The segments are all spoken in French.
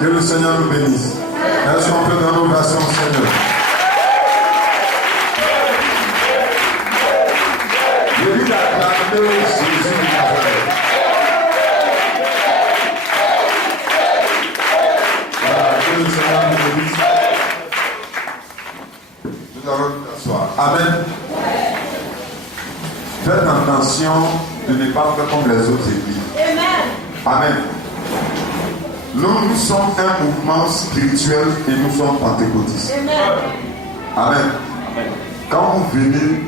Que le Seigneur nous bénisse. Est-ce qu'on peut donner l'ovation au Seigneur? Je lui acclamer Jésus de Nazareth. Voilà, que le Seigneur nous bénisse. Nous allons nous asseoir. Amen. Faites attention de ne pas faire comme les autres églises. Amen. Nous sommes un mouvement spirituel et nous sommes pentecôtistes. Amen. Quand vous venez,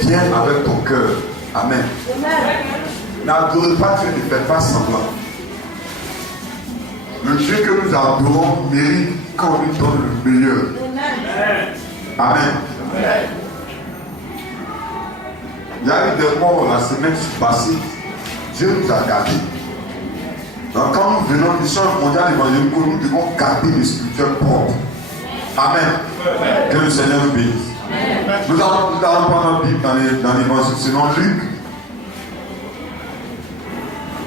viens avec ton cœur. Amen. N'adorez pas Dieu, ne faites pas semblant. Le Dieu que nous adorons mérite qu'on lui donne le meilleur. Amen. Il y a eu des morts la semaine passée. Dieu nous a gardés. Donc quand nous venons du champ mondial évangélique, nous devons garder les scriptures propres. Amen. Que le Seigneur nous bénisse. Nous allons prendre la Bible dans l'évangile selon Luc.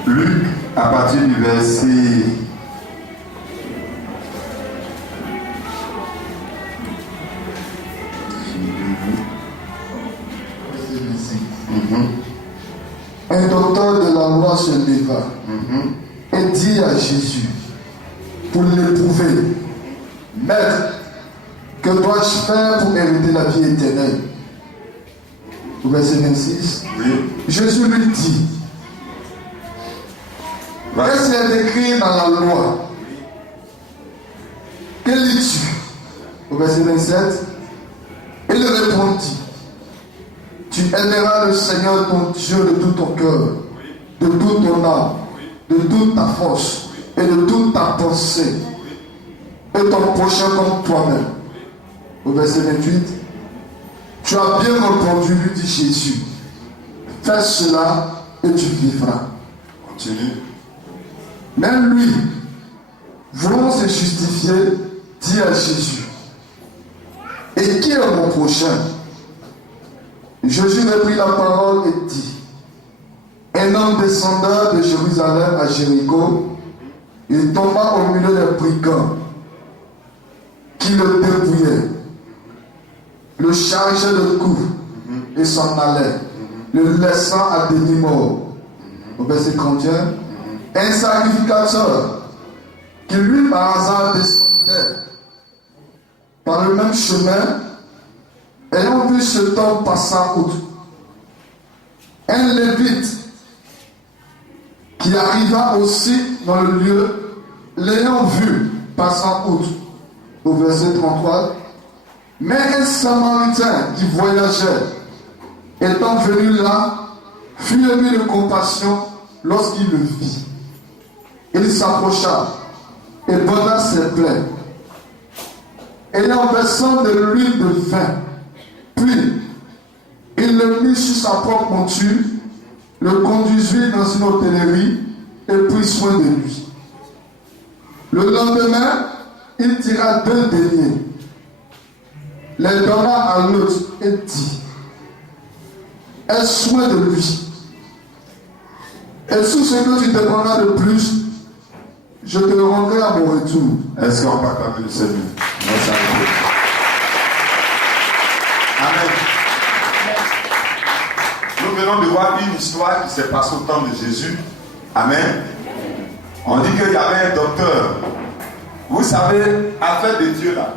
Luc, à partir du verset 18. Un docteur de la loi se leva et dit à Jésus, pour l'éprouver, Maître, que dois-je faire pour hériter la vie éternelle? Au verset 26, Jésus lui dit, qu'est-ce qui est écrit dans la loi? Que lis-tu? Au verset 27, il répondit, tu aimeras le Seigneur ton Dieu de tout ton cœur, de toute ton âme, de toute ta force et de toute ta pensée, et ton prochain comme toi-même. Au verset 28, tu as bien entendu, lui dit Jésus, fais cela et tu vivras. Continue. Même lui, voulant se justifier, dit à Jésus, et qui est mon prochain? Jésus reprit la parole et dit, un homme descendant de Jérusalem à Jéricho, il tomba au milieu des brigands qui le dépouillaient, le chargeaient de coups et s'en allaient, le laissant à demi-mort. Au verset 31, un sacrificateur qui lui par hasard descendait par le même chemin, ayant vu cet homme passant outre, un lévite qui arriva aussi dans le lieu, l'ayant vu passant outre, au verset 33, mais un samaritain qui voyageait étant venu là, fut ému de compassion lorsqu'il le vit. Il s'approcha et banda ses plaies. Et en versant de l'huile de vin, puis il le mit sur sa propre monture, le conduisit dans une hôtellerie et prit soin de lui. Le lendemain, il tira 2 deniers, les donna à l'autre et dit: aie soin de lui. Et sous ce que tu te prendras de plus, je te le rendrai à mon retour. Est-ce qu'on peut acclamer le Seigneur? Merci à Dieu. Amen. Nous venons de voir une histoire qui s'est passée au temps de Jésus. Amen. On dit qu'il y avait un docteur. Vous savez, affaire de Dieu là,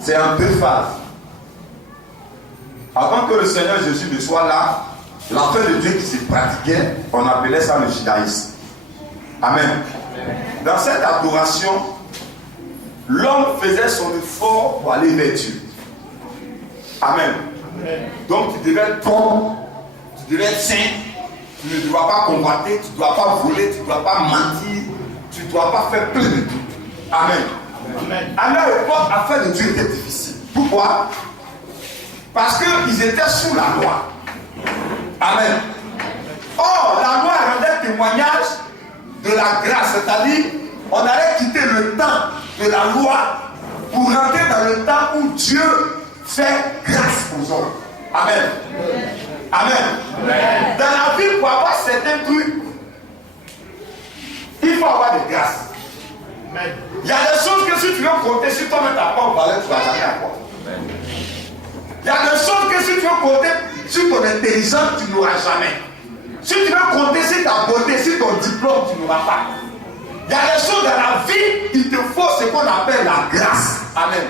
c'est en 2 phases. Avant que le Seigneur Jésus ne soit là, l'affaire de Dieu qui se pratiquait, on appelait ça le judaïsme. Amen. Dans cette adoration, l'homme faisait son effort pour aller vers Dieu. Amen. Donc tu devais être propre, tu devais être saint, tu ne dois pas convoiter, tu ne dois pas voler, tu ne dois pas mentir, tu ne dois pas faire plein de tout. Amen. À leur époque, l'affaire de Dieu était difficile. Pourquoi? Parce qu'ils étaient sous la loi. Amen. Or, la loi rendait témoignage de la grâce, c'est-à-dire on allait quitter le temps de la loi pour rentrer dans le temps où Dieu fait grâce aux hommes. Amen. Amen. Dans la vie, pour avoir certains trucs, il faut avoir de grâce. Il y a des choses que si tu veux compter sur toi-même, tu n'as pas valeur, tu ne vas jamais avoir. Il y a des choses que si tu veux compter sur ton intelligence, tu n'auras jamais. Si tu veux compter sur ta beauté, sur ton diplôme, tu n'auras pas. Il y a des choses dans la vie, il te faut ce qu'on appelle la grâce. Amen.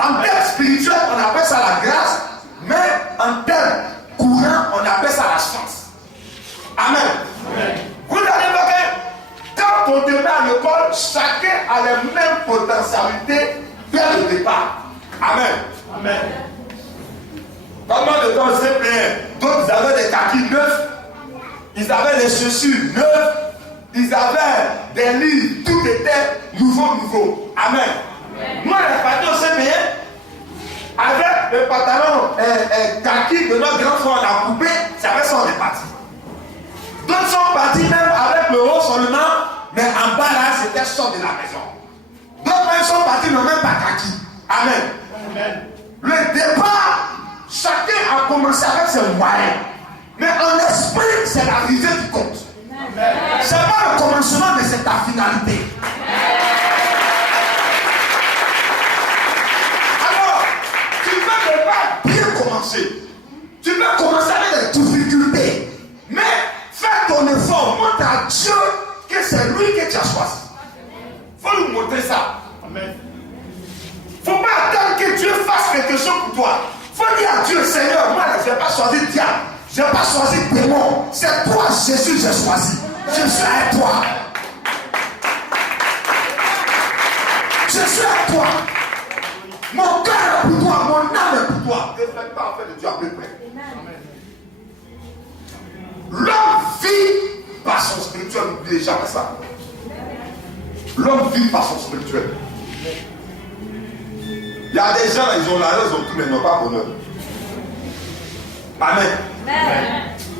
En termes spirituels, on appelle ça la grâce, mais en termes courants, on appelle ça la chance. Amen. Vous allez voir que quand on te met à l'école, chacun a les mêmes potentialités dès le départ. Amen. Pendant le temps CP1, d'autres avaient des kakis neufs, ils avaient des chaussures neuves, ils avaient des livres, tout était nouveau. Amen. Moi, les patins CP1, avec le pantalon kaki de notre grand frère, on a coupé, c'est avec ça on est parti. D'autres sont partis même avec le haut seulement, mais en bas là, c'était sort de la maison. D'autres même sont partis, ne même pas kaki. Amen. Le départ, chacun a commencé avec ses moyens. Mais en esprit, c'est l'arrivée qui compte. C'est pas le commencement, mais c'est ta finalité. Alors, tu peux pas bien commencer. Tu peux commencer avec des difficultés. Mais fais ton effort, montre à Dieu que c'est lui que tu as choisi. Il faut lui montrer ça. Amen. Il ne faut pas attendre que Dieu fasse quelque chose pour toi. Il faut dire à Dieu, Seigneur, moi je n'ai pas choisi diable, je n'ai pas choisi démon. C'est toi, Jésus, j'ai choisi. Je suis à toi. Je suis à toi. Mon cœur est pour toi, mon âme est pour toi. Ne faites pas en fait de Dieu à peu près. L'homme vit par son spirituel, n'oubliez jamais ça. L'homme vit par son spirituel. Il y a des gens, ils ont l'argent, ils ont tout, mais ils n'ont pas le bonheur. Amen.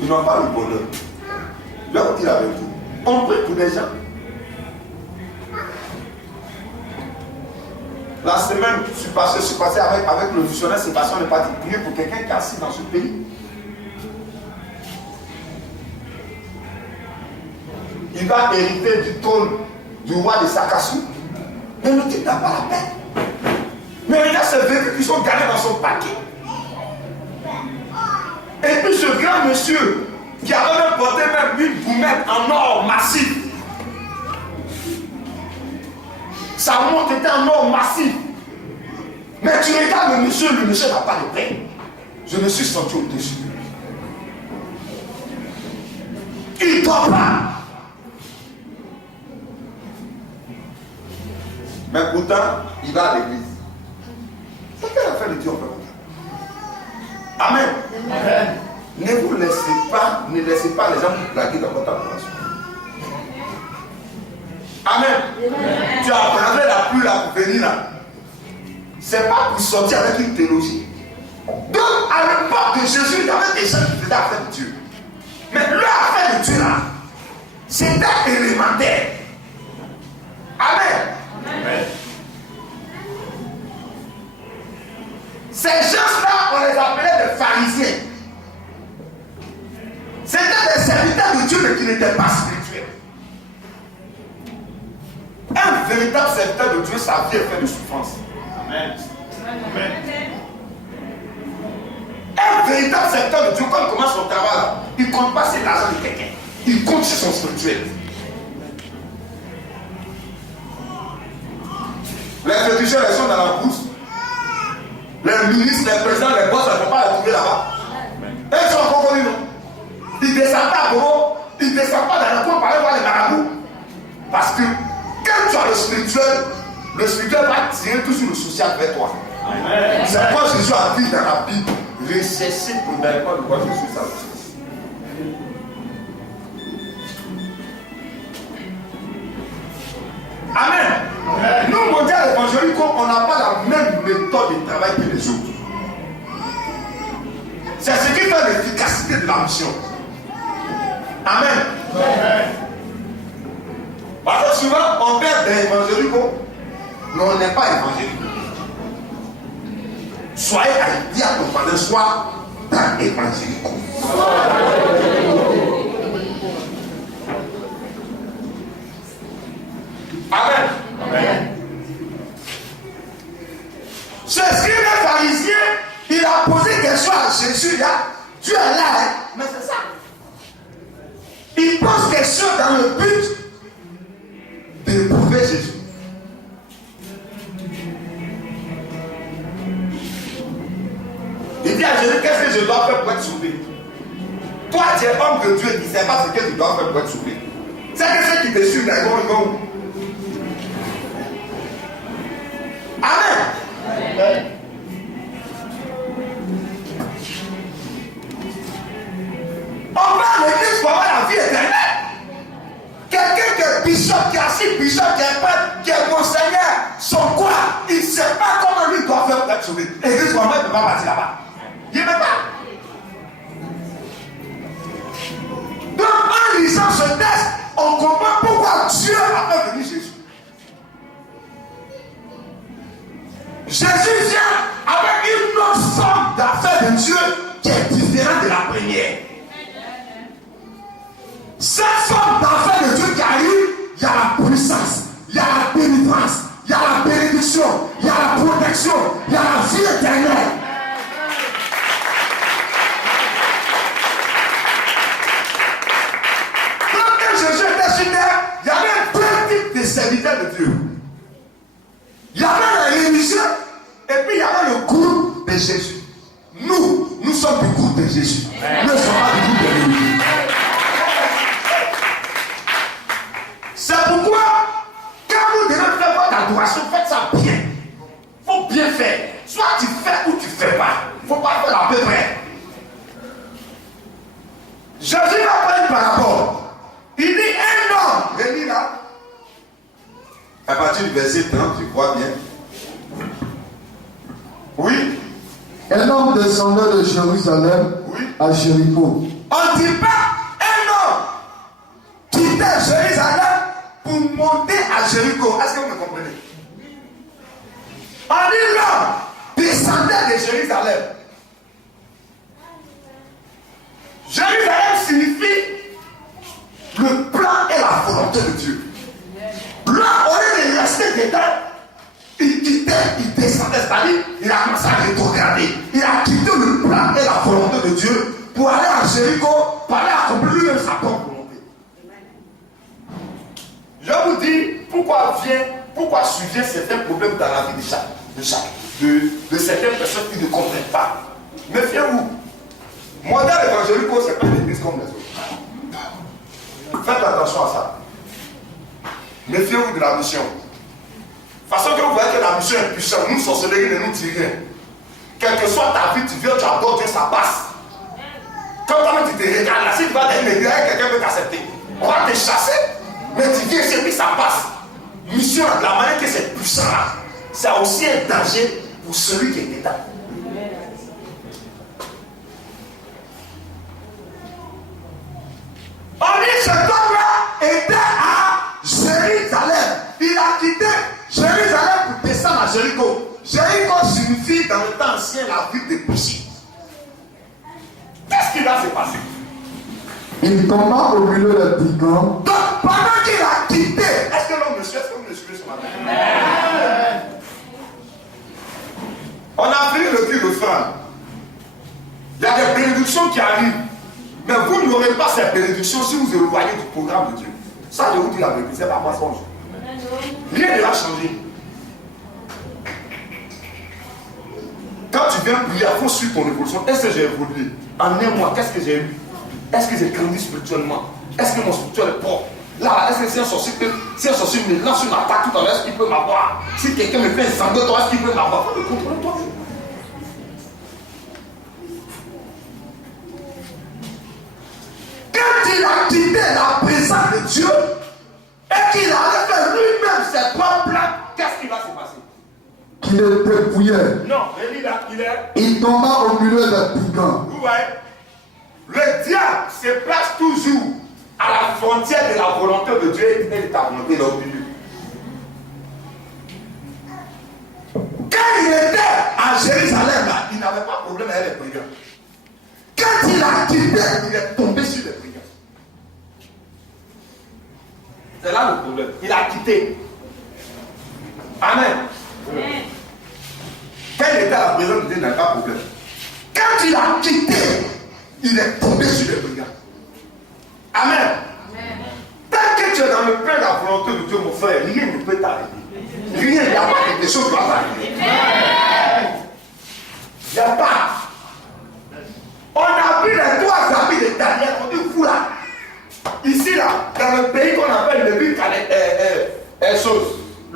Ils n'ont pas le bonheur. Je vais vous dire la vérité. On prie pour des gens. La semaine, je suis passé avec le missionnaire Sébastien, on est parti prier pour quelqu'un qui est assis dans ce pays. Il va hériter du trône du roi de Sakassou. Mais le type n'a pas la paix. Mais il y a ces véhicules qui sont garés dans son paquet. Et puis ce grand monsieur qui avait même porté même une gourmette en or massif. Sa montre était en or massif. Mais tu regardes le monsieur n'a pas de paix. Je me suis senti au-dessus de lui. Il ne dort pas. Mais pourtant, il va à l'église. C'est quelle affaire de Dieu on peut faire? Amen. Ne vous laissez pas, ne laissez pas les gens vous plaquer dans votre adoration. Amen. Tu apprendrais la pluie là pour venir là. C'est pas pour sortir avec une théologie. Donc, à l'époque de Jésus, il y avait des gens qui faisaient affaire de Dieu. Mais leur affaire de Dieu là, c'était élémentaire. Amen. Amen. Ces gens-là, on les appelait des pharisiens. C'était des serviteurs de Dieu, mais qui n'étaient pas spirituels. Un véritable serviteur de Dieu, sa vie est faite de souffrance. Amen. Amen. Un véritable serviteur de Dieu, quand il commence son travail, il ne compte pas sur l'argent de quelqu'un. Il compte sur son spirituel. Les féticheurs, ils sont dans la bourse. Les ministres, les présidents, les boss, ils ne vont pas les trouver là-bas. Et ils sont encore connus, non? Ils ne descendent pas à Bobo, ils ne descendent pas dans le coin pour aller voir les marabouts. Parce que quand tu as le spirituel va tirer tout sur le social vers toi. C'est quoi Jésus a dit dans la Bible? Recherchez premièrement de quoi Jésus a dit. Amen. Amen. Nous, mondial évangélique, on n'a pas la même méthode de travail que les autres. C'est ce qui fait l'efficacité de la mission. Amen. Amen. Parce que souvent, on perd des évangéliques, mais on n'est pas évangélique. Soyez à dire à ton frère, sois dans évangélique. Amen. Amen. Ce scribe pharisien, il a posé des questions à Jésus là. Dieu est là, hein? Mais c'est ça. Il pose des questions dans le but d'éprouver Jésus. Il dit à Jésus, qu'est-ce que je dois faire pour être sauvé? Toi, tu es homme de Dieu, tu ne sais pas ce que tu dois faire pour être sauvé. C'est que ceux qui te suivent, ils vont. Amen. Amen. On va à l'église pour avoir la vie éternelle. Quelqu'un qui est bishop, qui est assis, bishop, qui est prêtre, qui est monseigneur, son quoi? Il ne sait pas comment lui doit faire pour être sauvé. L'église pour moi ne peut pas partir là-bas. Il ne peut pas. Donc, en lisant ce texte, on comprend pourquoi Dieu a fait venir Jésus. Jésus vient avec une autre forme d'affaire de Dieu qui est différente de la première. Cette forme d'affaire de Dieu qui arrive, il y a la puissance, il y a la délivrance, il y a la bénédiction, il y a la protection, il y a la vie éternelle. Quand Jésus était sur terre, il y avait plein de types de serviteurs de Dieu. Il y avait les religieux et puis il y avait le groupe de Jésus. Nous sommes du groupe de Jésus. Nous ne sommes pas du groupe de religieux. C'est pourquoi, quand vous devez faire votre adoration, faites ça bien. Il faut bien faire. Soit tu fais ou tu ne fais pas. Il ne faut pas faire à peu près. Jésus va prendre une parabole. Il dit un homme. Relis là. À partir du verset 30, tu vois bien. Oui. Un homme descendait de Jérusalem à Jéricho. On ne dit pas un homme quittait Jérusalem pour monter à Jéricho. Est-ce que vous me comprenez? On dit l'homme descendait de Jérusalem. Jérusalem signifie le plan et la volonté de Dieu. Là, au lieu de rester dedans, il quittait, il descendait, c'est-à-dire, il a commencé à rétrograder. Il a quitté le plan et la volonté de Dieu pour aller à Jéricho, pour aller accomplir sa propre volonté. Je vous dis pourquoi survient certains problèmes dans la vie de certaines personnes qui ne comprennent pas. Méfiez-vous. Modèle évangélique, ce n'est pas une église comme les autres. Faites attention à ça. Méfiez-vous de la mission. De toute façon que vous voyez que la mission est puissante, nous sorcelleries ne nous tirent rien. Quelle que soit ta vie, tu viens, tu adores Dieu, ça passe. regardes là, si tu vas dans une église, quelqu'un peut t'accepter. On va te chasser, mais tu viens ici et puis ça passe. Mission, de la manière que c'est puissant là, c'est aussi un danger pour celui qui est dedans. On dit que cet homme-là était à Jérusalem. Il a quitté Jérusalem pour descendre à Jéricho. Jéricho signifie dans le temps ancien la ville des péchés. Qu'est-ce qui va se passer? Il tomba au milieu des brigands. Donc pendant qu'il a quitté, est-ce que l'homme me suit? Est-ce que vous me suivez ce matin? On a pris le cul de frère. Il y a des bénédictions qui arrivent. Mais vous n'aurez pas ces bénédictions si vous éloignez du programme de Dieu. Ça, je vous dis la vérité, c'est pas mensonge. Rien ne va changer. Quand tu viens prier, il faut suivre ton évolution. Est-ce que j'ai évolué? En un mois, qu'est-ce que j'ai eu? Est-ce que j'ai grandi spirituellement? Est-ce que mon spirituel est propre? Là, est-ce que si un sorcier me lance une attaque tout à l'heure, est-ce qu'il peut m'avoir? Si quelqu'un me fait un sang de toi, est-ce qu'il peut m'avoir? Il faut le contrôler toi-même. Quand il a quitté la présence de Dieu et qu'il a fait lui-même ses propres plans, qu'est-ce qui va se passer? Qu'il était dépouillé. Non, Il tomba au milieu des brigands. Vous voyez, le diable se place toujours à la frontière de la volonté de Dieu et de ta volonté au milieu. Quand il était à Jérusalem, là, il n'avait pas de problème avec les brigands. Quand il a quitté, il est tombé sur les brigands. C'est là le problème. Il a quitté. Amen. Amen. Quand il était à la présence de Dieu, il n'avait pas de problème. Quand il a quitté, il est tombé sur les brigands. Amen. Amen. Tant que tu es dans le plein de la volonté de Dieu, mon frère, rien ne peut t'arriver. Rien, il n'y a pas quelque chose qui va t'arriver. Il n'y a pas. On a pris les trois amis de Daniel, on dit vous là. Ici là, dans le pays qu'on appelle le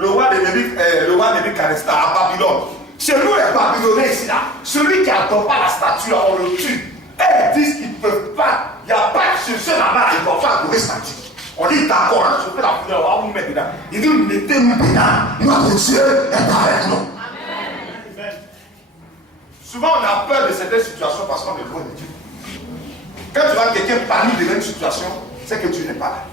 roi de Nebuchadnezzar à Babylone. Chez nous les Babyloniens ici là, celui qui n'adore pas la statue, on le tue. Et ils disent qu'ils ne peuvent pas, il n'y a pas de ceux là-bas, ils ne peuvent pas adorer statue. On dit d'accord, hein, je fais la prière, on va vous mettre dedans. Il dit mettez-nous dedans, notre Dieu est avec nous. Amen. Souvent on a peur de certaines situations parce qu'on est loin de Dieu. Quand tu vois quelqu'un parler de une situation, c'est que tu n'es pas là.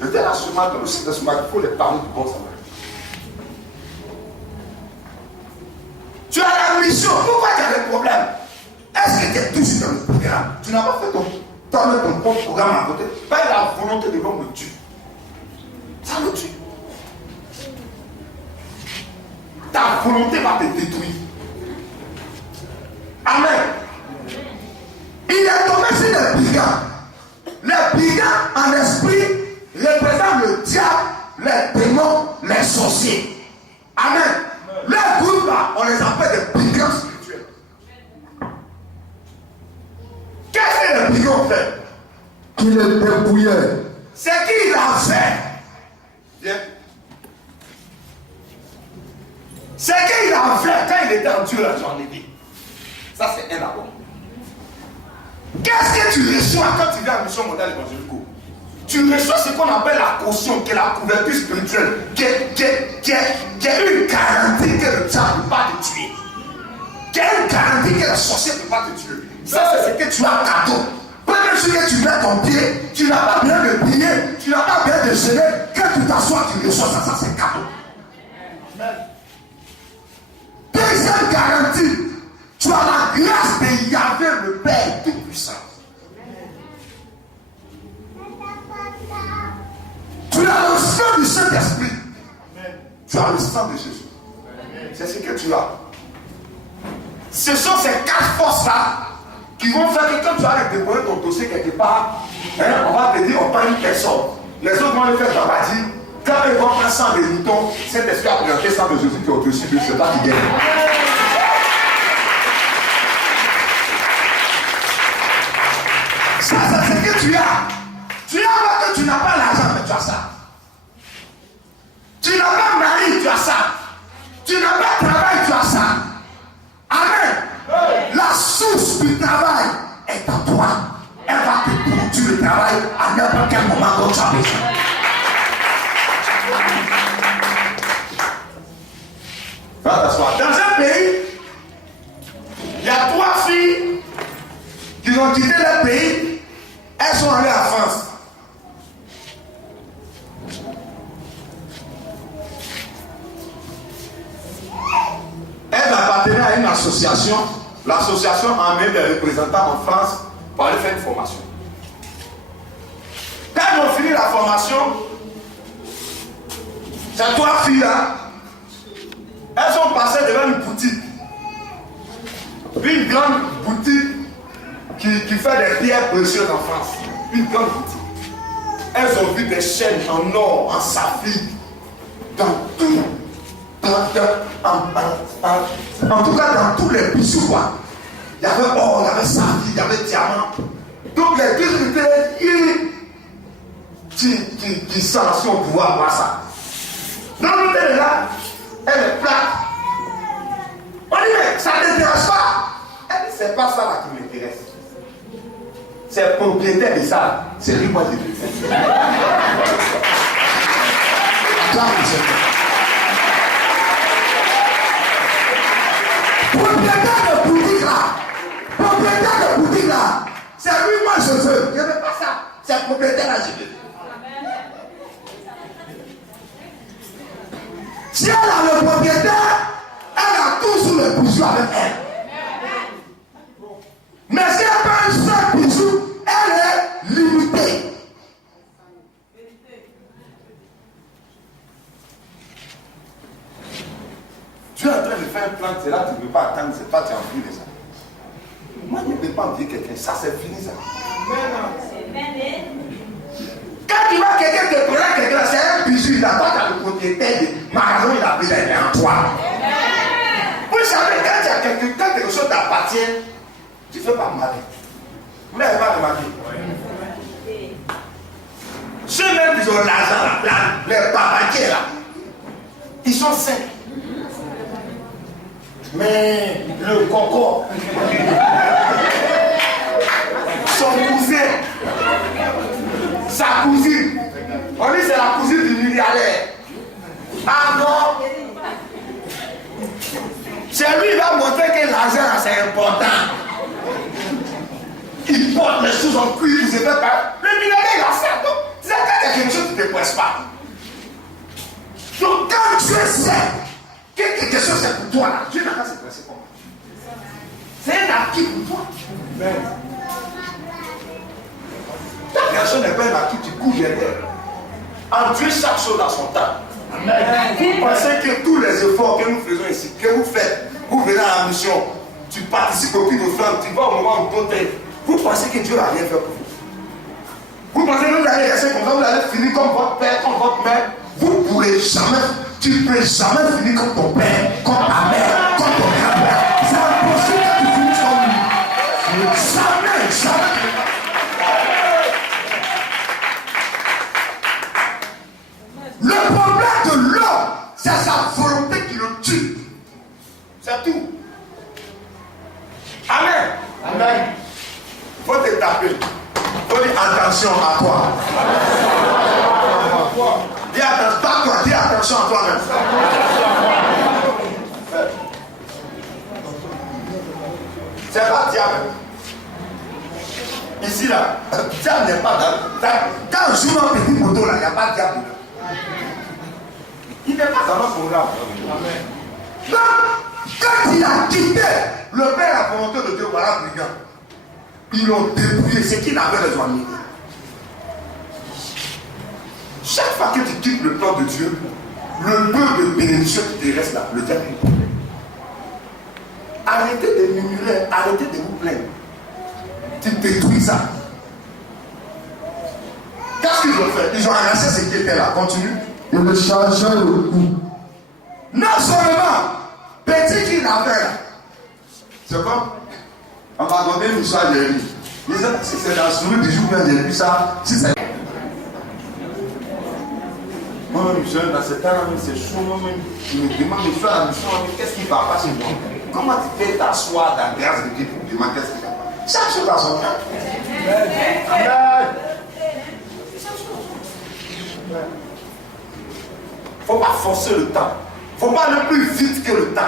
Je dis là ce matin, aussi de ce matin, il faut les parler du bon samaritain. Tu as la mission, pourquoi tu as des problèmes? Est-ce que tu es toujours dans le programme? Tu n'as pas fait ton propre programme à côté. Pas la volonté de l'homme le tue. Ça le tue. Ta volonté va te détruire. Amen. Il est tombé sur les brigands. Les brigands en esprit représentent le diable, les démons, les sorciers. Amen. Les groupes là, on les appelle des brigands spirituels. Qu'est-ce que les brigands ont fait? Qu'il est dépouillé. C'est qu'il a fait. Bien. C'est qu'il a fait quand il était en Dieu là, j'en ai dit. Ça c'est un d'abord. Qu'est-ce que tu reçois quand tu viens à la mission mondiale évangélique? Tu reçois ce qu'on appelle la caution, qui est la couverture spirituelle, qui est une garantie que le diable ne peut pas te tuer. Qui est une garantie que le sorcier ne peut pas te tuer. Ça c'est ce que tu as cadeau. Même si tu mets ton pied, tu n'as pas bien de prier, tu n'as pas bien de jeûner, quand tu t'assois, tu reçois ça, ça c'est cadeau. Deuxième garantie, tu as la grâce de Yahvé le Père Tout-Puissant. Tu as le sang du Saint-Esprit. Tu as le sang de Jésus. C'est ce que tu as. Ce sont ces quatre forces-là qui vont faire que quand tu vas déposer ton dossier quelque part, hein, on va te dire, on prend une personne. Les autres vont le faire Jabadi. Quand ils vont prendre 100 de moutons, cet esprit a présenté 100 de Jésus qui est au-dessus de c'est pas qui gagne. Ça, c'est ce que tu as. Tu as que tu n'as pas l'argent, mais tu as ça. Tu n'as pas mari, tu as ça. Tu n'as pas travail, tu as ça. maison. Va t'asseoir. Dans un pays, il y a 3 filles qui ont quitté leur pays. Elles sont allées en France. Elles appartenaient à une association. L'association a amené des représentants en France pour aller faire une formation. Quand elles ont fini la formation, ces 3 filles-là, elles sont passées devant une boutique. Une grande boutique qui fait des pierres précieuses en France. Une grande boutique. Elles ont vu des chaînes en or, en saphir, dans tout. En tout cas, dans tous les bijoux, quoi. Il y avait or, il y avait saphir, il y avait diamant. Donc les deux étaient qui sont si on pouvait avoir ça. Donc elle est là, elle est plate. On dit, mais ça ne t'intéresse pas. Elle dit, c'est pas ça là qui m'intéresse. C'est le propriétaire de ça. C'est lui, moi, je le fais. Propriétaire de boutique là, c'est lui, moi, je veux. Je ne veux pas ça. C'est le propriétaire là, je veux. Si elle a le propriétaire, elle a tout sous le bijou avec elle. Mais si elle a un seul bijou, elle est limitée. Tu es en train de faire un plan, c'est là, tu ne peux pas attendre, c'est pas tu as envie de ça. Moi, je ne peux pas envier quelqu'un, ça c'est fini ça. Quand tu vois quelqu'un te prendre quelqu'un, c'est un bijou, il n'a pas dans le propriétaire de magasin, il a pris en toi. Vous savez, quand quelque chose t'appartient, tu ne fais pas mal. Vous n'avez pas remarqué? Ceux-mêmes qui ont l'argent là, les papatiers là, ils sont sains. Mais le coco, son cousin, sa cousine, on dit c'est la cousine du milliardaire. Ah non, c'est lui qui va montrer que l'argent c'est important. Il porte les choses en cuir, il ne sait pas. Le milliardaire il a ça. Donc, c'est quand il y a quelque chose qui ne te presse pas. Donc quand tu es sec, quelque chose c'est pour toi là, Dieu n'a pas se presser pour moi. C'est un acquis pour toi. Ta personne n'est pas un acquis, tu cours derrière. En Dieu, chaque chose a son temps. Vous pensez que tous les efforts que nous faisons ici, que vous faites, vous venez à la mission, tu participes au prix de flamme, tu vas au moment où d'autres, vous pensez que Dieu n'a rien fait pour vous. Vous pensez que vous allez rester comme ça, vous allez finir comme votre père, comme votre mère. Vous ne pourrez jamais, tu ne peux jamais finir comme ton père, comme ta mère, comme ton grand-père. C'est impossible que tu finisses comme lui. Jamais, jamais. Le problème de l'homme, c'est sa volonté qui le tue. C'est tout. Amen. Amen. Il faut te taper. Il faut dire attention à toi. Dis attention, pas toi, dis attention à toi-même. C'est pas diable. Ici là, diable n'est pas dans. Quand je joue dans un petit moto là, il n'y a pas de diable. Il n'est pas dans notre programme. Donc, quand il a quitté le père, la volonté de Dieu, voilà, brigand. Ils l'ont débrouillé, c'est qu'il avait les ennuis. Chaque fois que tu quittes le plan de Dieu, le peu de bénédiction qui te reste là, le diable est problème. Arrêtez de murmurer, arrêtez de vous plaindre. Tu détruis ça. Qu'est-ce qu'ils ont fait? Ils ont arraché ce qui était là. Continue. Et le chargeur le cou. Non seulement, petit qu'il avait là. C'est comme, on m'a donné une histoire de lui. Il disait, si c'est dans ce du jour que j'ai vu ça, si c'est. Moi-même, jeune, dans ce temps-là, c'est chaud, moi-même. Je me demande, je fais la mission, qu'est-ce qui va passer moi? Comment tu fais t'asseoir dans la grâce de Dieu pour me demander qu'est-ce qui va passer? Chaque chose a son temps. Il ne faut pas forcer le temps. Il ne faut pas aller plus vite que le temps.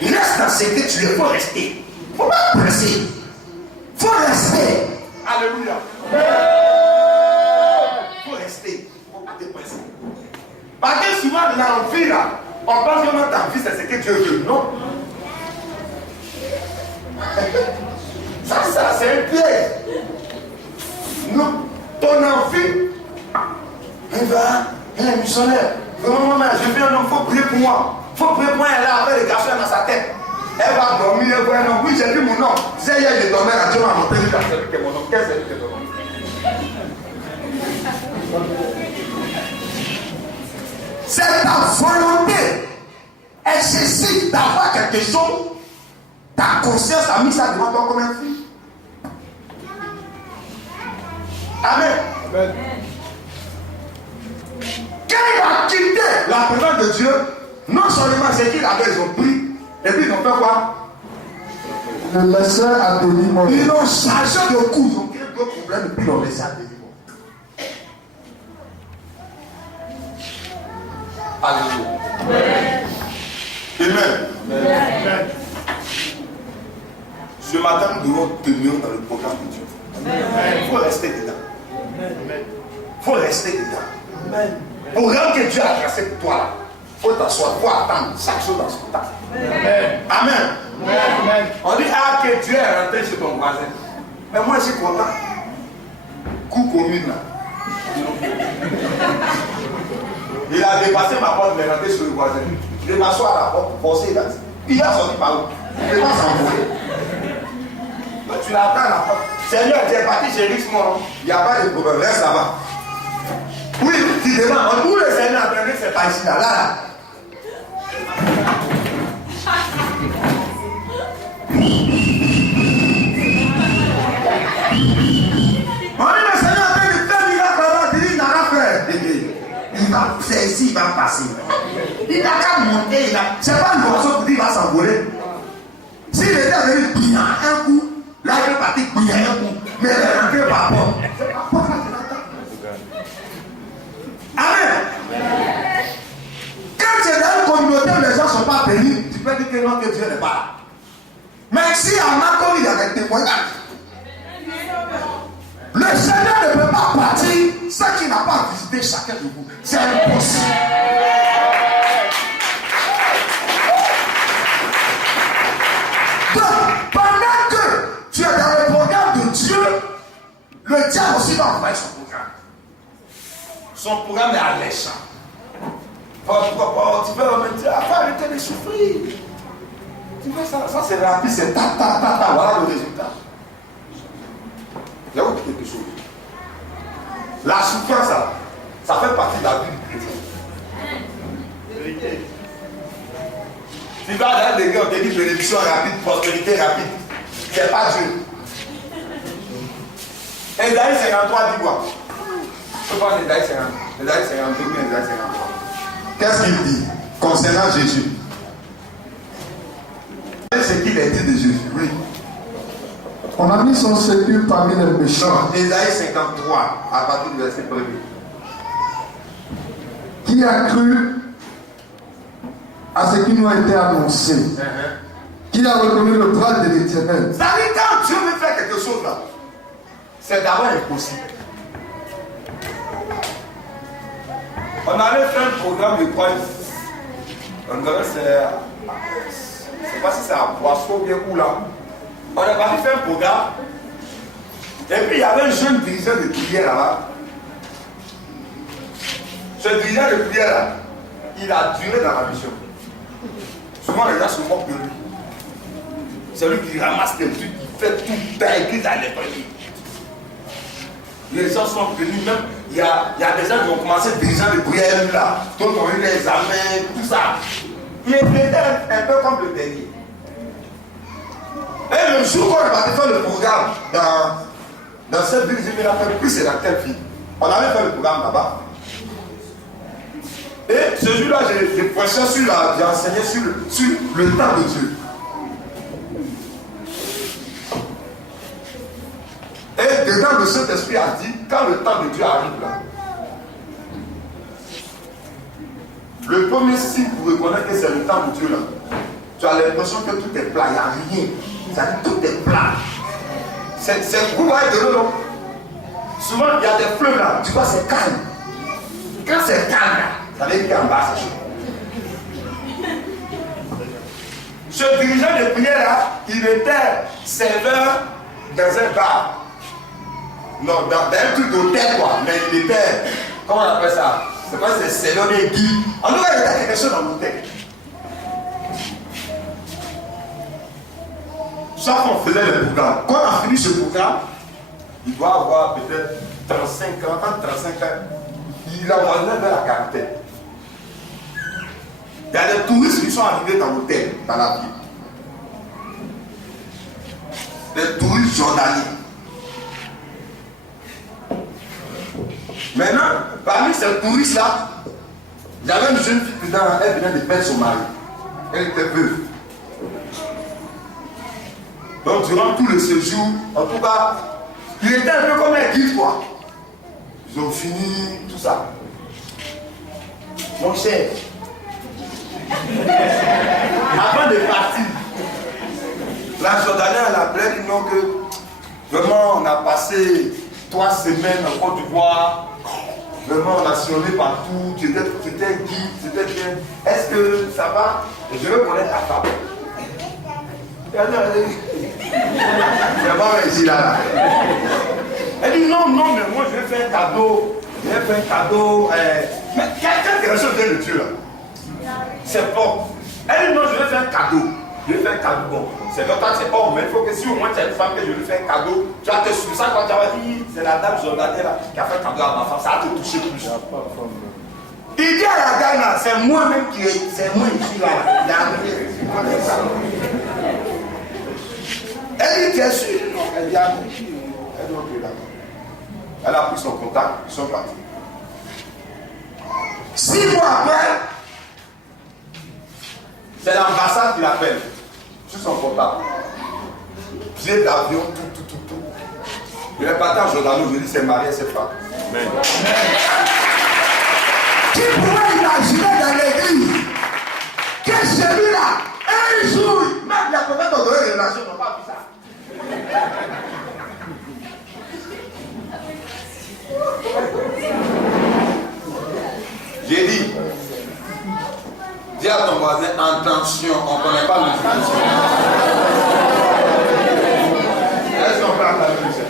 Reste dans ce que tu es. Il faut rester. Il ne faut pas presser. Il faut rester. Alléluia. Il faut rester. Il ne faut pas te presser. Parce que souvent dans la vie, là, on pense que notre vie, c'est ce que Dieu veut. Non. Ça c'est un piège. Non. Ton envie, il va, il est missionnaire. Maman, je viens, il faut prier pour moi. Il faut prier pour moi, elle a avec les garçons dans sa tête. Elle va dormir, elle voit un nom. Oui, j'ai dit mon nom. C'est hier, je dormais là, Dieu m'a montré, c'est lui qui est mon nom. Qu'est-ce que c'est ton nom? C'est ta volonté excessive d'avoir quelque chose. Ta conscience a mis ça devant toi comme un fils. Amen. Amen. Quand il a quitté la présence de Dieu, non seulement c'est qu'il avait, ils ont pris, et puis ils ont fait quoi? Le laisser à demi-mort. Ils l'ont chargé de coups, ils ont créé d'autres problèmes, et puis ils l'ont laissé à demi-mort. Alléluia. Amen. Amen. Ce matin, nous devons tenir dans le programme de Dieu. Il faut rester dedans. Il faut rester dedans. Le programme que Dieu a tracé pour toi, il faut t'asseoir, il faut attendre chaque chose dans son temps. Amen. Amen. On dit que Dieu est rentré chez ton voisin. Mais moi, je suis content. Coup commune là. Il a dépassé ma porte, mais rentré sur le voisin. Je m'assois à la porte, forcé, il a dit. Il a sorti par où? Il va s'envoler. Tu l'attends à la porte. Seigneur, tu es parti chez Richemont. Il n'y a pas de problème, reste là-bas. Oui, tu demandes, où le Seigneur a entraîné, c'est pas ici, là. On dit, le Seigneur a entraîné de faire miracle là-bas, il n'a rien fait. Il va faire ici, il va passer. Il n'a qu'à monter, c'est pas une oiseau pour dire qu'il va s'envoler. S'il était venu bien un coup, là il est parti bien un coup, mais il est rentré par rapport. C'est pas pour ça qu'il attend. Amen. Quand tu es dans une communauté où les gens ne sont pas bénis, tu peux dire que non, que Dieu n'est pas là. Mais si en accord il y a des témoignages, le Seigneur ne peut pas partir sans qu'il n'a pas visité chacun de vous. C'est impossible. Donc, pendant que tu es dans le programme de Dieu, le diable aussi va envoyer son programme. Son programme est alléchant. Tu peux me dire, arrêtez de souffrir. Tu vois ça c'est rapide, c'est voilà le résultat. Il y a autre quelque chose. La souffrance, ça fait partie de la vie du chrétien. Tu vas dans l'église, on te dit bénédiction rapide, prospérité rapide. C'est pas Dieu. Ésaïe 53 dit quoi? Je peux prendre Ésaïe 52, Ésaïe 53. Qu'est-ce qu'il dit concernant Jésus? C'est ce qu'il a dit de Jésus, oui. On a mis son sépulcre parmi les méchants. Ésaïe 53, à partir du verset 1er. Qui a cru à ce qui nous a été annoncé? Qui a reconnu le bras de l'Éternel? Ça dit, quand Dieu veut faire quelque chose là, c'est d'abord impossible. On allait faire un programme de quoi? On dirait je ne sais pas si c'est à Poisson ou bien où là. On est parti faire un programme. Et puis il y avait un jeune dirigeant de prière là-bas. Ce dirigeant de prière là, il a duré dans la mission. Souvent les gens se moquent de lui. C'est lui qui ramasse des trucs, qui fait tout le église à l'école. Les gens sont venus, même il y a des gens qui ont commencé dirigeant de prière là. D'autres ont eu les examens, tout ça. Il était un peu comme le dernier. Et le jour qu'on est parti faire le programme dans cette ville, je me rappelle plus c'est dans quelle ville. On avait fait le programme là-bas. Et ce jour-là, j'ai prêché j'ai enseigné sur le temps de Dieu. Et dedans, le Saint-Esprit a dit, quand le temps de Dieu arrive là, Le premier signe pour reconnaître que c'est le temps de Dieu là, tu as l'impression que tout est plat, il n'y a rien. C'est-à-dire tout est plat. C'est vous voyez de l'eau, non? Souvent il y a des fleuves là, tu vois c'est calme. Quand c'est calme là, ça veut dire qu'en bas c'est chaud. Ce dirigeant de prière là, il était serveur dans un bar. Non, dans un truc d'hôtel quoi, mais il était, comment on appelle ça? C'est quoi, c'est serveur des guides. En tout cas, il était quelque chose dans l'hôtel. Chaque fois on faisait le programme. Quand on a fini ce programme, il doit avoir peut-être 35 ans, entre 35 ans, il a enlevé vers la quarantaine. Il y a des touristes qui sont arrivés dans l'hôtel, dans la ville. Des touristes jordaniens. Maintenant, parmi ces touristes-là, il y avait une jeune fille dedans, elle venait de perdre son mari. Elle était veuve. Donc, durant tout le séjour, en tout cas, il était un peu comme un guide, quoi. Ils ont fini tout ça. Mon cher, avant de partir, la Jordanienne elle a appelé, dit non que vraiment on a passé 3 semaines en Côte d'Ivoire. Vraiment on a sillonné partout, c'était guide, c'était bien. Est-ce que ça va? Et je veux connaître ta femme. C'est pas ici là. Elle dit non, non, mais moi je vais faire un cadeau. Je vais faire un cadeau. Mais quelque chose vient de Dieu là. C'est bon. Elle dit non, je vais faire un cadeau. Je vais faire un cadeau. Bon, c'est pas toi, c'est bon, mais il faut que si au moins tu as une femme que je lui fais un cadeau, tu vas te souvenir ça quand tu vas dire c'est la dame jordanienne là qui a fait un cadeau à ma femme, ça va te toucher plus. Il dit à la dame là, c'est moi-même qui est, c'est moi qui là. Elle dit, tu es sûr? Elle dit, ah, elle dit, ok, d'accord. Elle a pris son contact, ils sont partis. 6 mois après, c'est l'ambassade qui l'appelle. Sur son contact. Billet d'avion, tout. Il est parti en Jordanie, je dis, c'est marié, c'est femme. Qui pourrait imaginer dans l'église que celui-là, un jour, même les prophètes ont donné une relation, n'ont pas vu ça. J'ai dit, dis à ton voisin, attention, on ne connaît pas le attention. Est-ce qu'on peut entendre ça?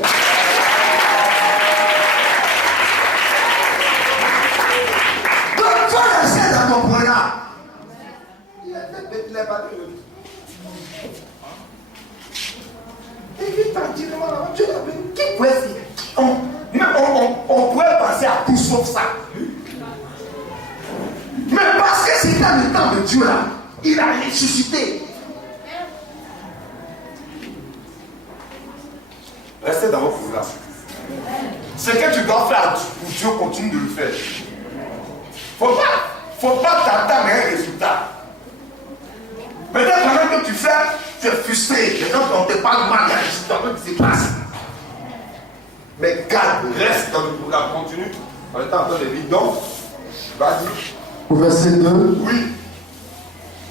Donc, toi, rester dans ton programme. Il est pas de et lui, tranquillement, Dieu l'a béni. Qui pouvait faire? On pourrait penser à tout sauf ça. Mais parce que c'était le temps de Dieu là, il a ressuscité. Restez dans votre programme. Ce que tu dois faire pour Dieu, continue de le faire. Faut pas t'attendre à un résultat. Peut-être pendant que tu fais, tu es frustré. Les gens on te parle mal, il y a des situations qui se passent. Mais garde, reste dans le programme, continue. On est en train de dire donc, vas-y. Au verset 2. Oui.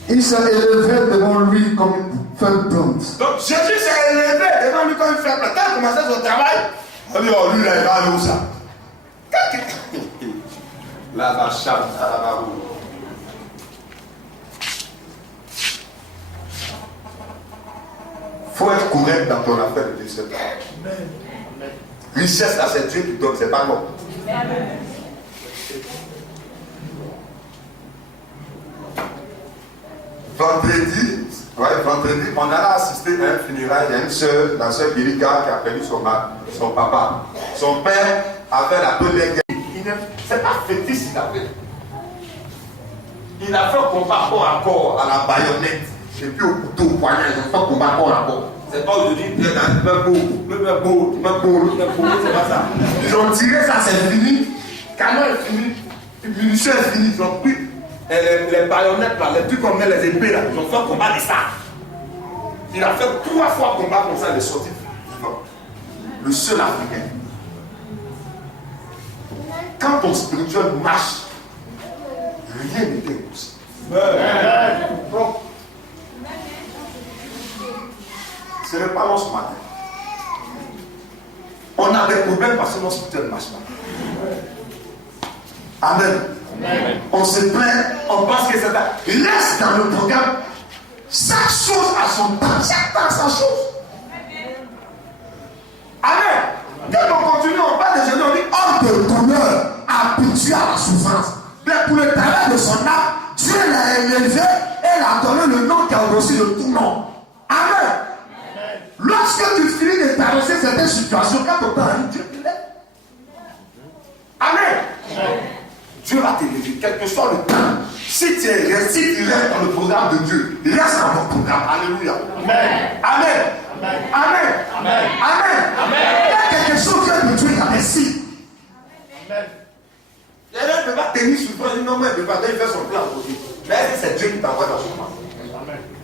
Il s'est élevé devant lui comme une feuille plante. Donc Jésus s'est élevé devant lui comme une feuille plante. Quand il a commencé son travail, on dit, oh lui là, il va aller où ça? La charte à la barou. Il faut être correct dans ton affaire de Dieu. Richesse, là, c'est Dieu qui donne, c'est pas moi. Vendredi, on a assisté à un funérail. Il y a une soeur, la soeur Birika, qui a perdu son papa. Son père avait la première guerre. C'est pas fétiche, il a fait. Il a fait un combat corps à corps à la baïonnette. Et puis au couteau, au poignet, ils ont fait un combat corps à corps. C'est pas aujourd'hui, c'est pas ça. Ils ont tiré ça, c'est fini. Canon est fini. Munition est fini. Ils ont pris les baïonnettes là, les trucs comme les épées là. Ils ont fait un combat de ça. Il a fait 3 fois combat comme ça, il est sorti vivant. Le seul Africain. Quand ton spirituel marche, rien n'était impossible. Ce n'est pas ce matin. On a des problèmes parce que notre spirituel ne marche pas. Amen. On se plaint, on pense que c'est ça. Reste dans le programme. Chaque chose a son temps, chaque temps a sa chose. Amen. Quand on continue, on parle de Jésus, on dit homme de douleur, habitué à la souffrance. Mais pour le travail de son âme, Dieu l'a élevé et l'a donné le nom qui a aussi de tout nom. Amen. Lorsque tu finis de traverser certaines situations, quand on t'arrive, Dieu te lève. Amen. Dieu va t'élever, quel que soit le temps. Si tu restes dans le programme de Dieu, reste dans ton programme. Alléluia. Amen. Amen. Amen. Amen. Amen. Amen. Il y a quelque chose que Dieu a décidé. Amen. Il ne peut pas tenir sur le plan, non, mais il ne peut pas faire son plan à côté. Mais c'est Dieu qui t'envoie dans son plan.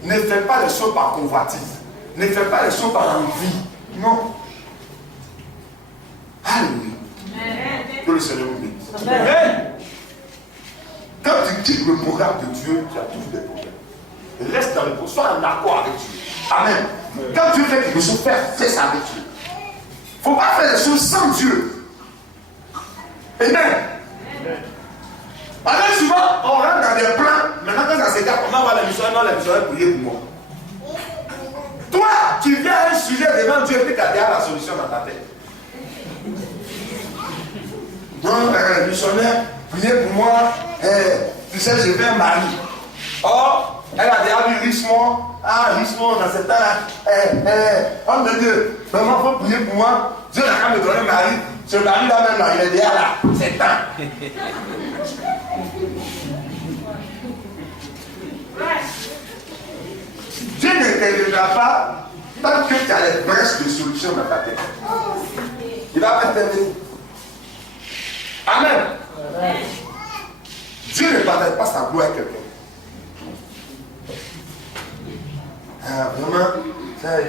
Ne fais pas les choses par convoitise. Ne fais pas les choses par envie. Non. Alléluia. Que le Seigneur vous bénisse. Amen. Quand tu quittes le programme de Dieu, tu as toujours des problèmes. Reste dans le programme, sois en accord avec Dieu. Amen. Quand Dieu fait quelque chose, fais ça avec Dieu. Il ne faut pas faire les choses sans Dieu. Amen. Alors souvent, on rentre dans des plans. Maintenant, quand ça s'écarte, on va voir la missionnaire, non, la missionnaire prier pour moi. Toi, tu viens à un sujet devant Dieu et puis tu as déjà la solution dans ta tête. Non, missionnaire, priez pour moi. Tu sais, je vais un mari. Or, elle a déjà vu Richemont. Ah, Richemont, dans ce temps-là. Homme de Dieu, vraiment, il faut prier pour moi. Dieu n'a qu'à me donner un mari. Ce mari-là, même là, il est déjà là. C'est temps. Dieu ne t'aidera pas tant que tu as les brèches de solution dans ta tête. Il va pas t'aider. Amen. Amen. Dieu ne partage pas sa gloire à quelqu'un. Vraiment,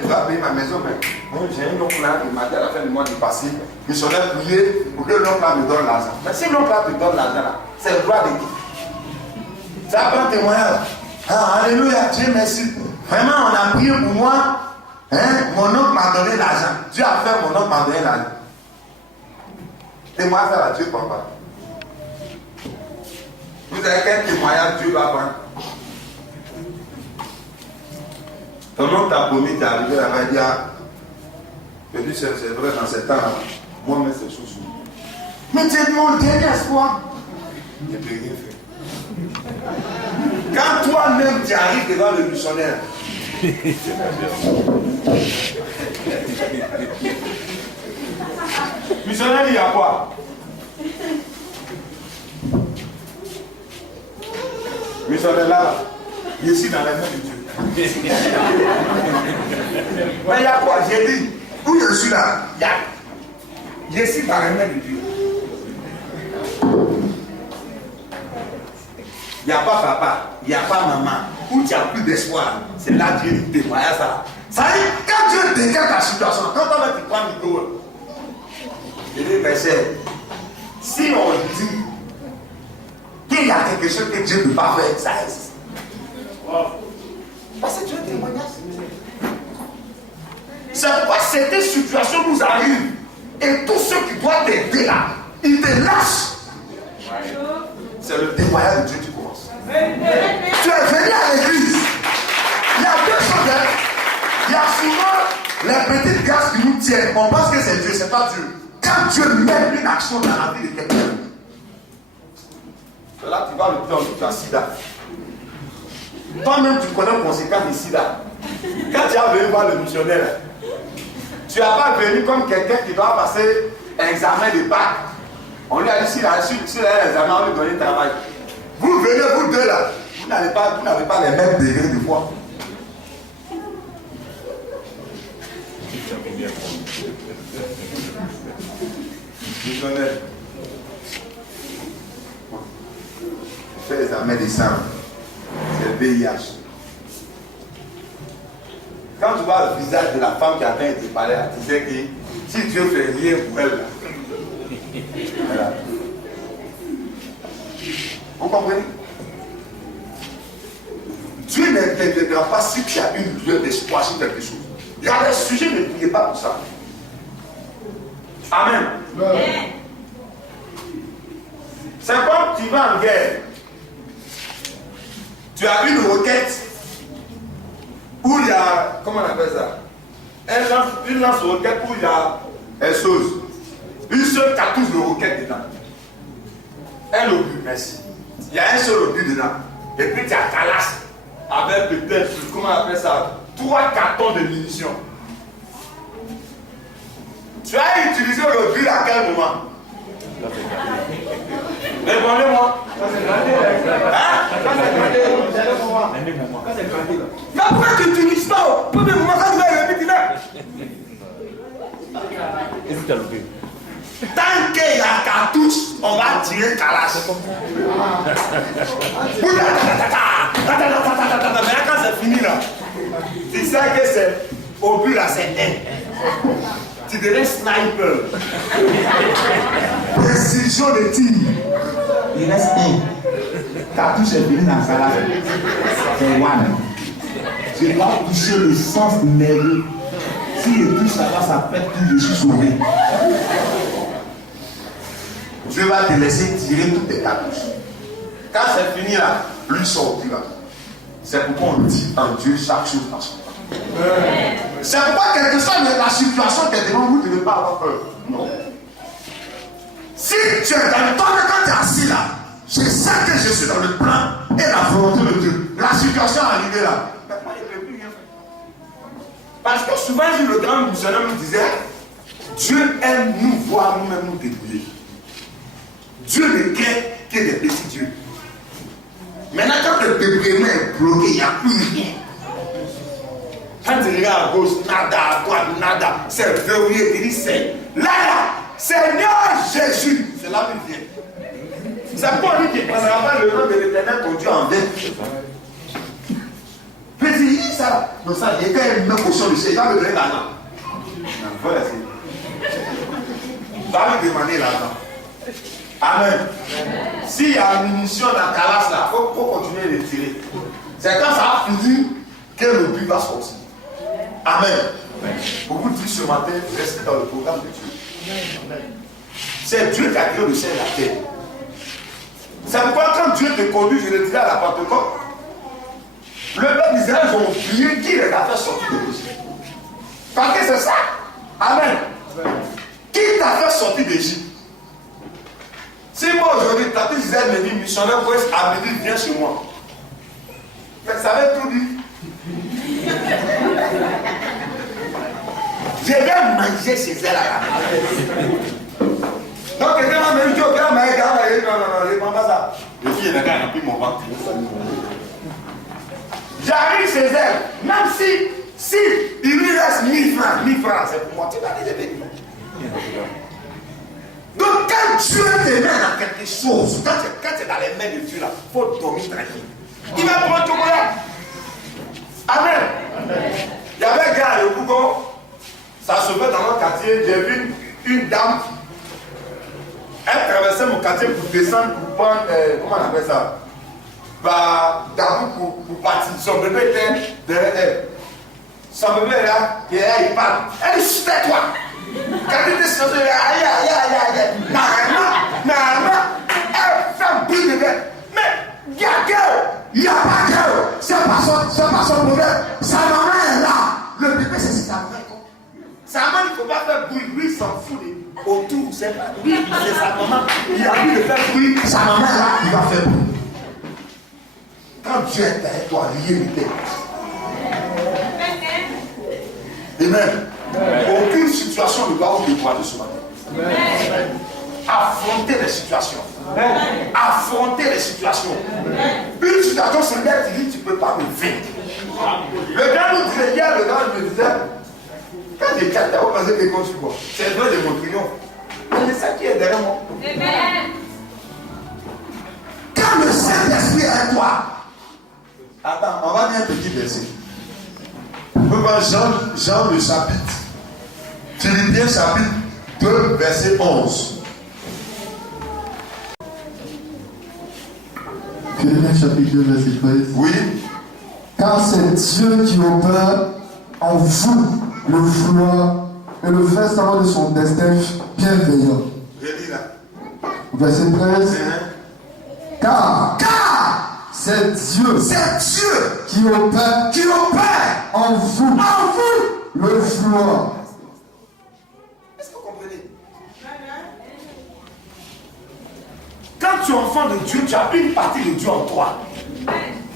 il va payer ma maison, mais moi j'ai un oncle là qui m'a dit à la fin du mois du passé, missionnaire prier pour que l'oncle là me donne l'argent. Mais si l'oncle là te donne l'argent là, c'est le droit de qui? Ça prend témoignage. Ah, alléluia, Dieu merci. Vraiment, on a prié pour moi. Mon oncle m'a donné l'argent. Dieu a fait, mon oncle m'a donné l'argent. Témoignage à Dieu, papa. Vous avez quel témoignage Dieu va prendre? Ton oncle t'a promis, t'es arrivé là-bas, il dit, je dis, c'est vrai, dans ce temps-là, moi-même, c'est sous. Mais tu es mon dernier espoir. Il ne peut rien faire. Quand toi-même, tu arrives devant le missionnaire, missionnaire, il y a quoi? Missionnaire là, il est ici dans la main de Dieu. Mais il y a quoi? J'ai dit, où je suis là, il est ici dans la main de Dieu. Il n'y a pas papa, il n'y a pas maman. Où tu n'as plus d'espoir, c'est là que Dieu te voit ça. Ça dit, quand Dieu décale ta situation, quand on va te prendre le dos, il dit, mais si on dit qu'il y a quelque chose que Dieu ne peut pas faire, ça existe. Parce que Dieu est témoignage. C'est pourquoi cette situation nous arrive. Et tous ceux qui doivent t'aider là, ils te lâchent. C'est le témoignage de Dieu qui commence. Tu es venu à l'église. Il y a deux choses. Il y a souvent les petites grâces qui nous tiennent. On pense que c'est Dieu, c'est pas Dieu. Quand Dieu met une action dans la vie de quelqu'un, là tu vas le prendre, tu as sida. Toi-même tu connais les conséquences du sida. Quand tu as venu voir le missionnaire, tu n'as pas venu comme quelqu'un qui doit passer un examen de bac. On lui a dit s'il a l'examen, on lui donne le travail. Vous venez, vous deux là, vous n'avez pas les mêmes degrés de foi. Missionnaire. Fais l'examen des sang. C'est le VIH. Quand tu vois le visage de la femme qui a atteint tes palais, tu sais que si Dieu fait rien pour elle, voilà. Vous comprenez? ne viendra pas si tu as une lueur d'espoir sur quelque chose. Il y a des sujets, ne priez pas pour ça. Amen. C'est comme tu vas en guerre. Tu as une roquette où il y a, comment on appelle ça? Une lance-roquette où il y a une seule cartouche de roquette dedans. Un obus, merci. Il y a un seul obus dedans. Et puis tu as calasse avec peut-être, comment on appelle ça? 3 cartons de munitions. Tu as utilisé l'obus à quel moment? Répondez-moi. Hein? Mais pourquoi tu n'utilises pas au premier moment quand tu vas le mettre là? Tant qu'il y a cartouche, on va tirer calasse. Mais quand c'est fini là, tu sais que c'est au but là, c'est un. Tu deviens sniper. Précision de tir. Il reste un. Cartouche est venu dans ça là. C'est one. Je dois toucher le sens nerveux. Si je touche ça, ça fait tout, je suis sauvé. Dieu va te laisser tirer toutes tes cartouches. Quand c'est fini là, lui sortira. C'est pourquoi on dit en Dieu chaque chose dans son temps. C'est pourquoi quelque chose de la situation qui est devant vous, tu ne veux pas avoir peur. Non. Si tu es dans le temps de quand tu es assis là, je sais que je suis dans le plan et la volonté de Dieu. La situation est arrivée là. Mais moi, je ne peux plus rien faire. Parce que souvent, le grand missionnaire me disait, Dieu aime nous voir nous-mêmes nous débrouiller. Dieu ne crée que des petits dieux. Maintenant, quand le débrouillement est bloqué, il n'y a plus rien. Quand tu regardes à gauche, nada, à droite, nada, c'est verrouillé, tu dis c'est là, Seigneur Jésus, c'est là qu'il vient. C'est pas lui qui prendra pas le nom de l'Éternel ton Dieu en vain. Puis il dit ça, non, ça, il y a quand même une potion de Seigneur, il va me donner l'argent. Voilà, c'est. Va me demander l'argent. Amen. S'il y a une munition dans la calasse là, il faut continuer de tirer. C'est quand ça a fini que le but va sortir. Amen. Beaucoup disent ce matin, restez dans le programme de Dieu. C'est Dieu qui a créé le ciel et la terre. C'est pourquoi quand Dieu te conduit, je le disais à la Pentecôte, le peuple d'Israël ont oublié qui les a fait sortir de l'Égypte. Parce que c'est ça. Amen. Qui t'a fait sortir d'Égypte? Si moi aujourd'hui, ta fille Isaac me dit, missionnaire West à midi, viens chez moi. Mais ça veut tout dire. Je vais manger chez elle à la donc quelqu'un m'a dit, non, non, je ne prends pas ça. Le fille est d'accord, il n'a plus mon ventre. J'arrive chez elle, même si il lui reste 1000 francs, c'est pour moi, tu vas les aider. Donc quand Dieu te met dans quelque chose, quand tu es dans les mains de Dieu là, il faut dormir tranquille. Il va prendre tout le monde. Amen. Il y avait un gars, le Bougon, ça se fait dans mon quartier, j'ai vu une dame, elle traversait mon quartier pour descendre, pour prendre, comment on appelle ça, d'abord pour partir. Son bébé était derrière elle. Son bébé là, il parle. Elle dit, tais-toi. Quand il était sur elle fait un bruit de bête. Mais il y a gueule, il n'y a pas gueule. C'est pas son problème. Sa maman est là. Le bébé, c'est sa maman. Sa maman, il ne faut pas faire bruit. Lui, il s'en fout autour. C'est pas lui, c'est sa maman. Il a envie de faire bruit. Sa maman est là, il va faire bruit. Quand Dieu est derrière toi, rien ne t'écoute. Amen. Aucune situation ne doit vous décourager ce matin. Affrontez les situations. Affrontez les situations. Une situation similaire, tu dis, tu ne peux pas me vaincre. Le gars nous disait hier, le gars me disait, quand j'ai 4 ans, vous pensez que je suis quoi? C'est vrai de mon triomphe. Mais c'est ça qui est derrière moi. Quand le Saint-Esprit est avec toi, attends, on va dire un petit verset. On peut voir Jean le chapitre. Philippiens chapitre 2, verset 11. Philippiens chapitre 2, verset 13. Oui. Car c'est Dieu qui opère en vous le vouloir et le faire savoir de son destin bienveillant. Je dis là. Verset 13. Car c'est Dieu qui opère en vous le vouloir. Est-ce que vous comprenez? Quand tu es enfant de Dieu, tu as une partie de Dieu en toi.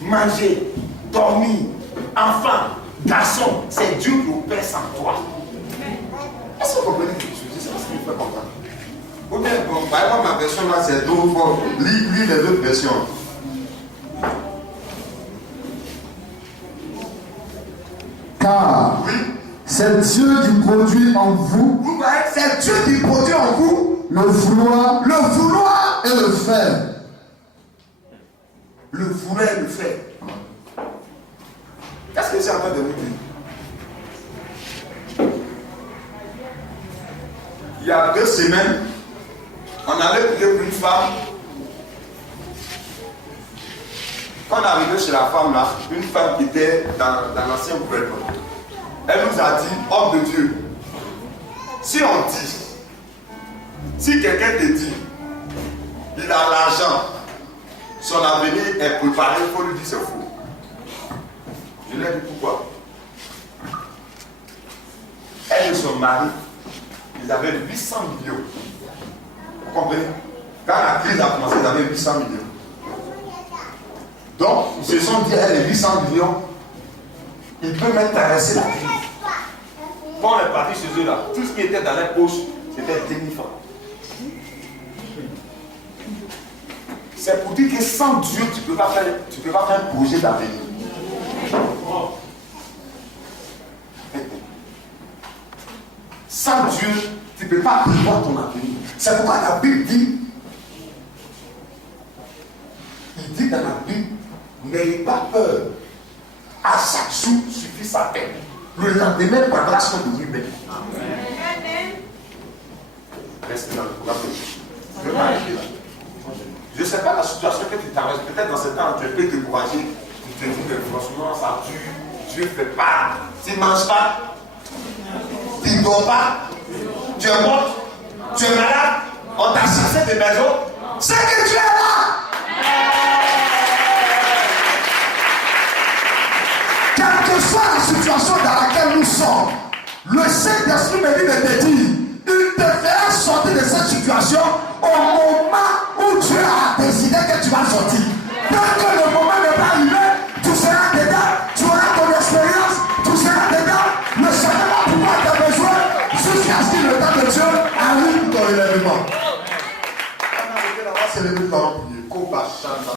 Manger, dormir, enfant, garçon, c'est Dieu qui opère sans toi. Est-ce que vous comprenez quelque chose? C'est ce qui me fait comprendre. Ou bien, bon, par exemple, ma version là, c'est trop fort. Lis les autres versions. Car c'est Dieu qui produit en vous. Vous voyez, c'est Dieu qui produit en vous Le vouloir et le faire. Le vouloir et le faire. Qu'est-ce que c'est en train de vous dire? Il y a 2 semaines, on allait prier pour une femme. Quand on est arrivé chez la femme là, une femme qui était dans l'ancien gouvernement, elle nous a dit, homme de Dieu, si on dit, si quelqu'un te dit, il a l'argent, son avenir est préparé, il faut lui dire c'est faux. Je lui ai dit pourquoi. Elle et son mari, ils avaient 800 millions. Vous comprenez? Quand la crise a commencé, ils avaient 800 millions. Donc, ils se sont dit, elle, les 800 millions, ils peuvent même traverser la crise. Quand on est parti chez eux là, tout ce qui était dans les poches, c'était 10 000 francs. C'est pour dire que sans Dieu, tu ne peux pas faire un projet d'avenir. Sans Dieu, tu ne peux pas prévoir ton avenir. C'est pourquoi la Bible dit, il dit dans la Bible, n'ayez pas peur. À chaque jour suffit sa peine. Le lendemain prendra son de lui-même. Restez dans le programme de Dieu. Je vais m'arrêter là. Je ne sais pas la situation que tu traverses. Peut-être dans ce temps, tu peux t'encourager. Tu te dis que franchement, ça tue. Dieu ne fait pas. Tu ne manges pas. Tu ne dors pas. Tu es mort. Tu es malade. On t'a chassé des maisons. C'est que tu es là. Quelle que soit la situation dans laquelle nous sommes, le Saint-Esprit me dit de te dire, il te fera sortir de cette situation au moment où Dieu a décidé que tu vas sortir. Tant que le moment n'est pas arrivé, tu seras dedans, tu auras ton expérience, tu seras dedans, le Seigneur va pouvoir te besoin jusqu'à ce que le temps de Dieu arrive pour ton élèvement. On a été là-bas, c'est le temps.